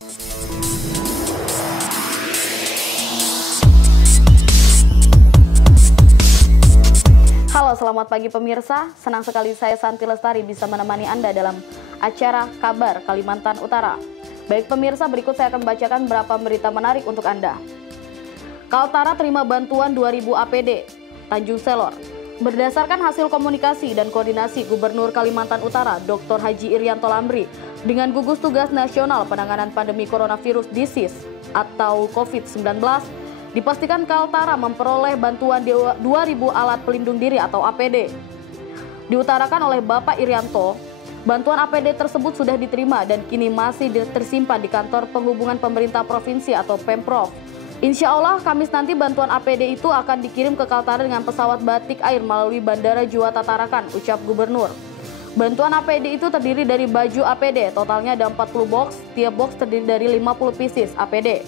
Halo, selamat pagi pemirsa. Senang sekali saya Santi Lestari bisa menemani Anda dalam acara Kabar Kalimantan Utara. Baik pemirsa, berikut saya akan membacakan beberapa berita menarik untuk Anda. Kaltara terima bantuan 2.000 APD, Tanjung Selor. Berdasarkan hasil komunikasi dan koordinasi Gubernur Kalimantan Utara, Dr. Haji Irianto Lambri, dengan gugus tugas nasional penanganan pandemi coronavirus disease atau COVID-19, dipastikan Kaltara memperoleh bantuan 2.000 alat pelindung diri atau APD. Diutarakan oleh Bapak Irianto, bantuan APD tersebut sudah diterima dan kini masih tersimpan di kantor penghubungan pemerintah provinsi atau Pemprov. Insya Allah Kamis nanti bantuan APD itu akan dikirim ke Kaltara dengan pesawat batik air melalui Bandara Juanda Tarakan, ucap Gubernur. Bantuan APD itu terdiri dari baju APD, totalnya ada 40 box, tiap box terdiri dari 50 pieces APD.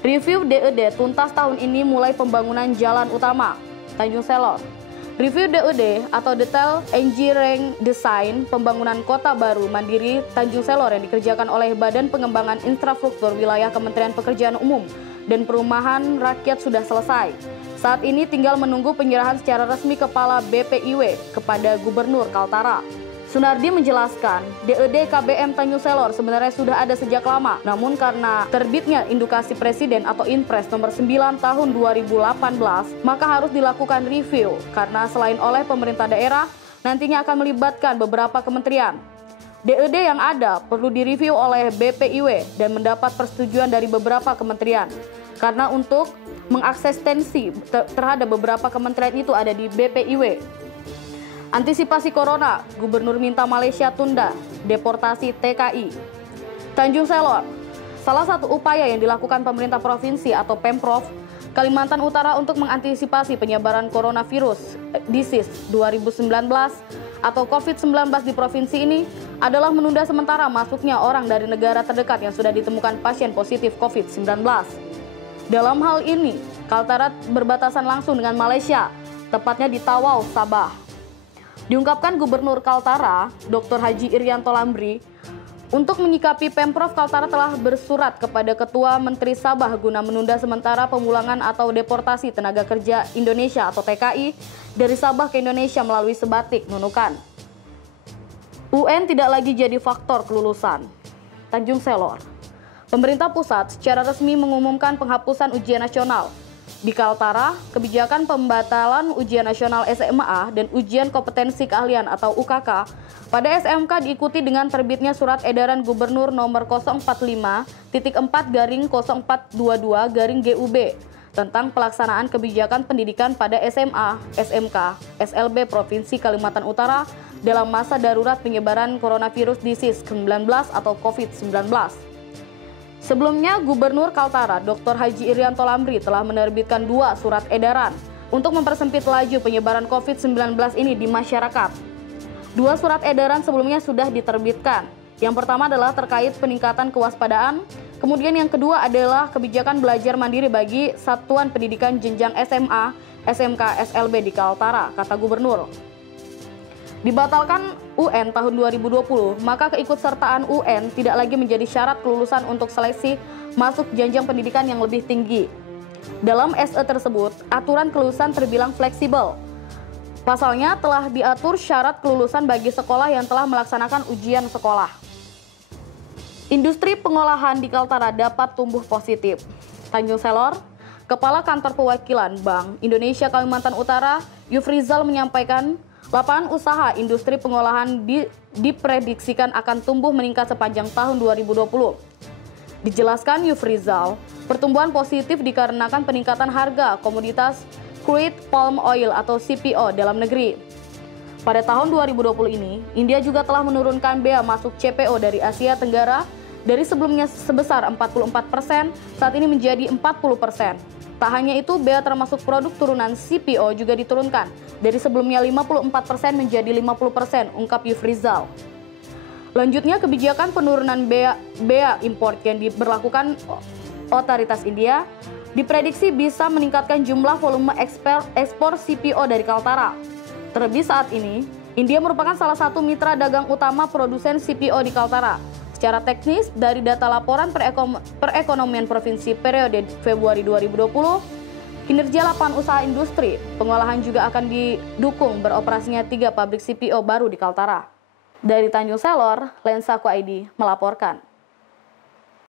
Review DED tuntas tahun ini mulai pembangunan jalan utama, Tanjung Selor. Review DED atau Detail Engineering Design pembangunan kota baru mandiri Tanjung Selor yang dikerjakan oleh Badan Pengembangan Infrastruktur Wilayah Kementerian Pekerjaan Umum dan Perumahan Rakyat sudah selesai. Saat ini tinggal menunggu penyerahan secara resmi Kepala BPIW kepada Gubernur Kaltara. Sunardi menjelaskan, DED KBM Tanjung Selor sebenarnya sudah ada sejak lama, namun karena terbitnya Indukasi Presiden atau Inpres nomor 9 tahun 2018, maka harus dilakukan review, karena selain oleh pemerintah daerah, nantinya akan melibatkan beberapa kementerian. DED yang ada perlu direview oleh BPIW dan mendapat persetujuan dari beberapa kementerian, karena untuk mengaksestensi terhadap beberapa kementerian itu ada di BPIW. Antisipasi Corona, Gubernur minta Malaysia tunda deportasi TKI. Tanjung Selor, salah satu upaya yang dilakukan pemerintah provinsi atau Pemprov Kalimantan Utara untuk mengantisipasi penyebaran coronavirus disease 2019 atau COVID-19 di provinsi ini adalah menunda sementara masuknya orang dari negara terdekat yang sudah ditemukan pasien positif COVID-19. Dalam hal ini, Kaltara berbatasan langsung dengan Malaysia, tepatnya di Tawau, Sabah. Diungkapkan Gubernur Kaltara, Dr. Haji Irianto Lambri, untuk menyikapi Pemprov Kaltara telah bersurat kepada Ketua Menteri Sabah guna menunda sementara pemulangan atau deportasi tenaga kerja Indonesia atau TKI dari Sabah ke Indonesia melalui Sebatik, Nunukan. UN tidak lagi jadi faktor kelulusan. Tanjung Selor. Pemerintah pusat secara resmi mengumumkan penghapusan ujian nasional. Di Kaltara, kebijakan pembatalan ujian nasional SMA dan ujian kompetensi keahlian atau UKK pada SMK diikuti dengan terbitnya surat edaran Gubernur nomor 045.4/0422/GUB tentang pelaksanaan kebijakan pendidikan pada SMA, SMK, SLB Provinsi Kalimantan Utara dalam masa darurat penyebaran coronavirus disease 19 atau COVID-19. Sebelumnya, Gubernur Kaltara, Dr. Haji Irianto Lambri telah menerbitkan 2 surat edaran untuk mempersempit laju penyebaran COVID-19 ini di masyarakat. 2 surat edaran sebelumnya sudah diterbitkan. Yang pertama adalah terkait peningkatan kewaspadaan, kemudian yang kedua adalah kebijakan belajar mandiri bagi satuan pendidikan jenjang SMA, SMK, SLB di Kaltara, kata Gubernur. Dibatalkan UN tahun 2020, maka keikutsertaan UN tidak lagi menjadi syarat kelulusan untuk seleksi masuk jenjang pendidikan yang lebih tinggi. Dalam SE tersebut, aturan kelulusan terbilang fleksibel. Pasalnya telah diatur syarat kelulusan bagi sekolah yang telah melaksanakan ujian sekolah. Industri pengolahan di Kaltara dapat tumbuh positif. Tanjung Selor, Kepala Kantor Perwakilan Bank Indonesia Kalimantan Utara, Yufrizal menyampaikan, lapangan usaha industri pengolahan diprediksikan akan tumbuh meningkat sepanjang tahun 2020. Dijelaskan Yufrizal, pertumbuhan positif dikarenakan peningkatan harga komoditas crude palm oil atau CPO dalam negeri. Pada tahun 2020 ini, India juga telah menurunkan bea masuk CPO dari Asia Tenggara dari sebelumnya sebesar 44%, saat ini menjadi 40%. Tak hanya itu, bea termasuk produk turunan CPO juga diturunkan dari sebelumnya 54% menjadi 50%, ungkap Yufrizal. Lanjutnya, kebijakan penurunan bea impor yang diberlakukan otoritas India diprediksi bisa meningkatkan jumlah volume ekspor CPO dari Kaltara. Terlebih saat ini, India merupakan salah satu mitra dagang utama produsen CPO di Kaltara. Secara teknis, dari data laporan perekonomian provinsi periode Februari 2020, kinerja lapangan usaha industri pengolahan juga akan didukung beroperasinya 3 pabrik CPO baru di Kaltara. Dari Tanjung Selor, Lensaku ID melaporkan.